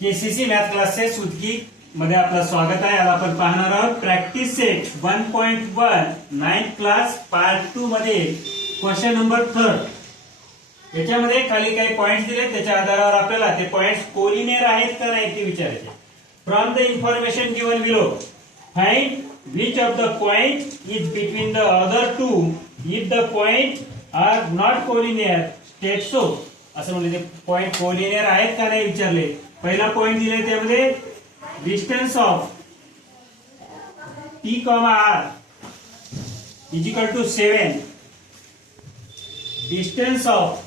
KCC math classes उदगी मध्ये आपलं स्वागत आहे. आज आपण पाहणार आहोत practice set 1.1 9th class part 2 मध्ये क्वेश्चन नंबर 3. याच्यामध्ये खाली काही पॉइंट्स दिले, त्याच्या आधारावर आपल्याला ते पॉइंट्स कोलिनियर आहेत का नाही ते विचारायचे. From the information given below find which of the point is between the other two. If the point are not collinear state so. असं म्हणजे पॉइंट कोलिनियर आहेत का नाही विचारले. पहिला पॉइंट दिले त्यामध्ये distance of P, R is equal to 7. Distance of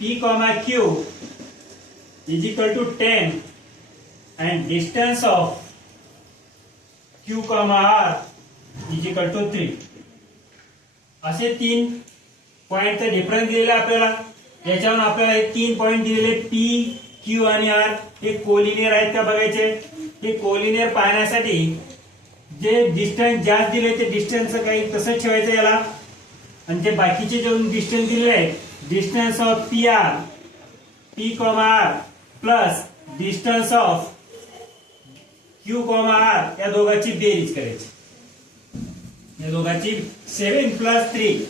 P, Q is equal to 10 and distance of Q, R is equal to 3. असे तीन पॉइंटचा डिफरन्स दिलेला आपल्याला. याच्यावरून आपल्याला हे तीन पॉइंट दिलेले P, Q आणि R हे कोलिनियर आहेत का बघायचे. हे कोलिनियर पाहण्यासाठी जे डिस्टन्स जास्त दिले ते डिस्टन्स काही तसंच ठेवायचं याला, आणि ते बाकीचे जे डिस्टन्स दिलेले आहेत distance of P, R plus distance of Q, R या दोघांची बेरीज करायची. या दोघांची 7 + 3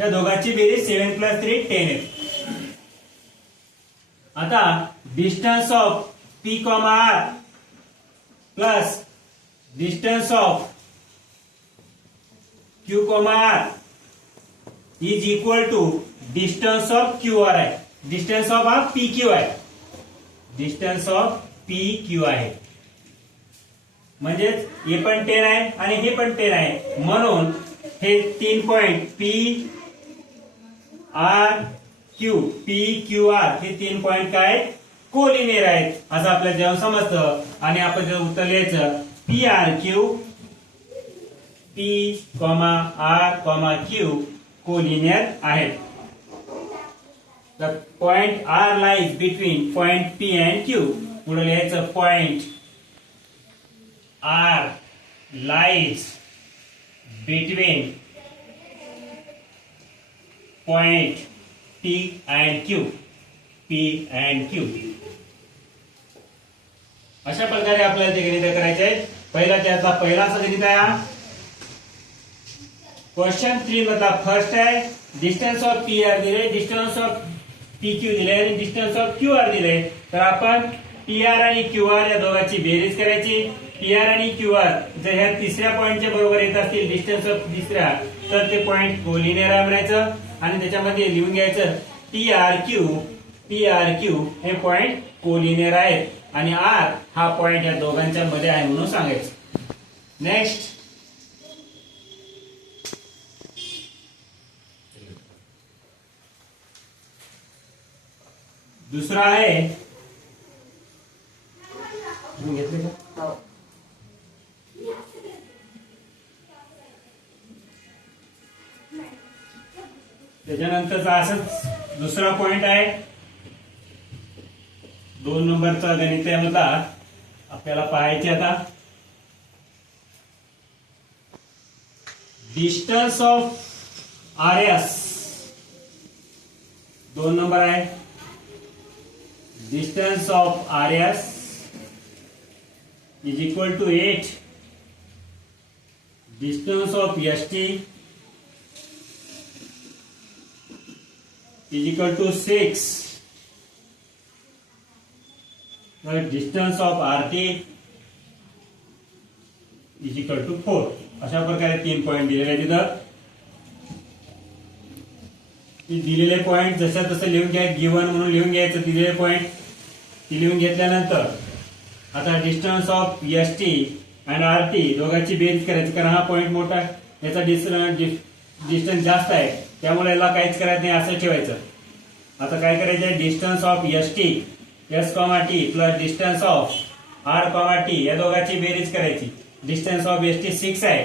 या दोघांची बेरीज 7 + 3 10 आहे. आता distance of P, R plus distance of Q, R is equal to distance of QR आहे. डिस्टन्स ऑफ हा PQ आहे. डिस्टन्स ऑफ PQ आहे. म्हणजेच हे पण 10 आहे आणि हे पण 10 आहे. म्हणून हे तीन point P, R, Q, P, Q, R हे तीन पॉइंट काय कोलिनियर आहेत असं आपल्याला जेव्हा समजतं. आणि आपण जर उत्तर लिहायचं P, R, Q, P, R, Q collinear आहेत. The point R lies between point P and Q. पुढे लिहायचं point R lies between point P and Q. P and Q. अशा प्रकारे आपल्याला ते गणित करायचे आहेत. त्याचा पहिला गणित आहे क्वेश्चन 3 मधला फर्स्ट आहे. डिस्टन्स ऑफ PR दिले, डिस्टन्स ऑफ PQ दिले आणि डिस्टन्स ऑफ QR दिले. तर आपण PR आणि QR या दोघांची बेरीज करायची. PR आणि QR जर ह्या तिसऱ्या पॉइंटच्या बरोबर येत असतील डिस्टन्स ऑफ तिसऱ्या, तर ते पॉइंट कोलिनियर आहे म्हणायचं. आणि त्याच्यामध्ये लिहून घ्यायचं PRQ हे पॉइंट कोलिनियर आहेत आणि R हा पॉइंट या दोघांच्या मध्ये आहे म्हणून सांगायचं. नेक्स्ट दुसरा आहे घेतले का. त्याच्यानंतरचा असंच दुसरा पॉइंट आहे 2 नंबरचा गणित मधला आपल्याला पाहायचे. आता डिस्टन्स ऑफ RS 2 नंबर आहे. Distance of RS is equal to 8. Distance of ST is equal to 6. Now distance of RT is equal to 4. अशा प्रकारे तीन पॉइंट दिलेले आहेत. तिथं दिलेले पॉइंट जशा तसं लिहून घ्या, गिवन म्हणून लिहून घ्यायचं. दिलेले पॉइंट ती लिहून घेतल्यानंतर आता डिस्टन्स ऑफ ST आणि RT दोघांची बेरीज करायची, कारण हा पॉइंट मोठा आहे, याचा डिस्टन्स जास्त आहे, त्यामुळे याला काहीच करायचं नाही असं ठेवायचं. आता काय करायचं, distance of ST S,T plus distance of R,T या दोघांची बेरीज करायची. डिस्टन्स ऑफ ST 6 आहे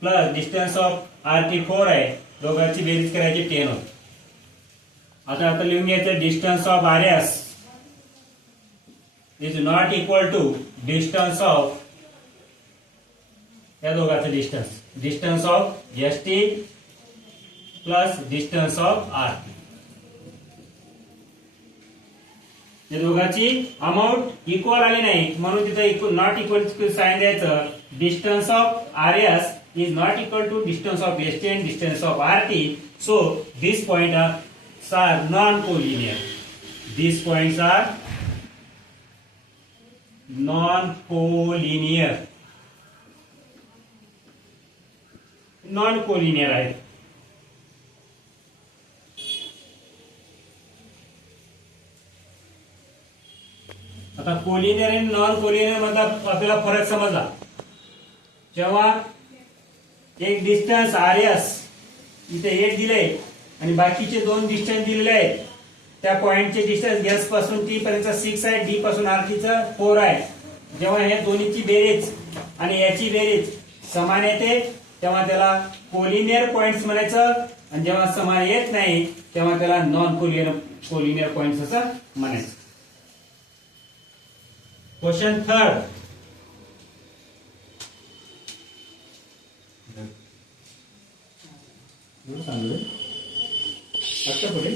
प्लस डिस्टन्स ऑफ RT 4 आहे, दोघांची बेरीज करायची 10 होती. आता लिहून घ्यायचं distance of RS is not equal to distance of या दोघांचं distance of ST plus distance of RT. या दोघांची अमाऊंट इक्वल आली नाही म्हणून तिथं नॉट इक्वल साइन द्यायचं. Distance of R S is not equal to distance of S T and distance of R T. So this point are non collinear. This points are non collinear. Non collinear आहेत. आता collinear आणि non collinear मधला आपल्याला फरक समजला. जेव्हा एक distance R S इथे 8 दिले आणि बाकीचे 2 डिस्टन्स दिलेले आहेत. त्या पॉइंटचे डिस्टन्स गॅस पासून टी पर्यंत 6 आहे, डी पासून आर टी चं 4 आहे. जेव्हा हे दोन्हीची बेरीज आणि याची बेरीज समान येते तेव्हा त्याला कोलिनियर पॉइंट्स म्हणायचं आणि जेव्हा समान येत नाही तेव्हा त्याला नॉन कोलिनियर पॉइंट्स असं म्हणायचं. Question third. सांगू आता पुढे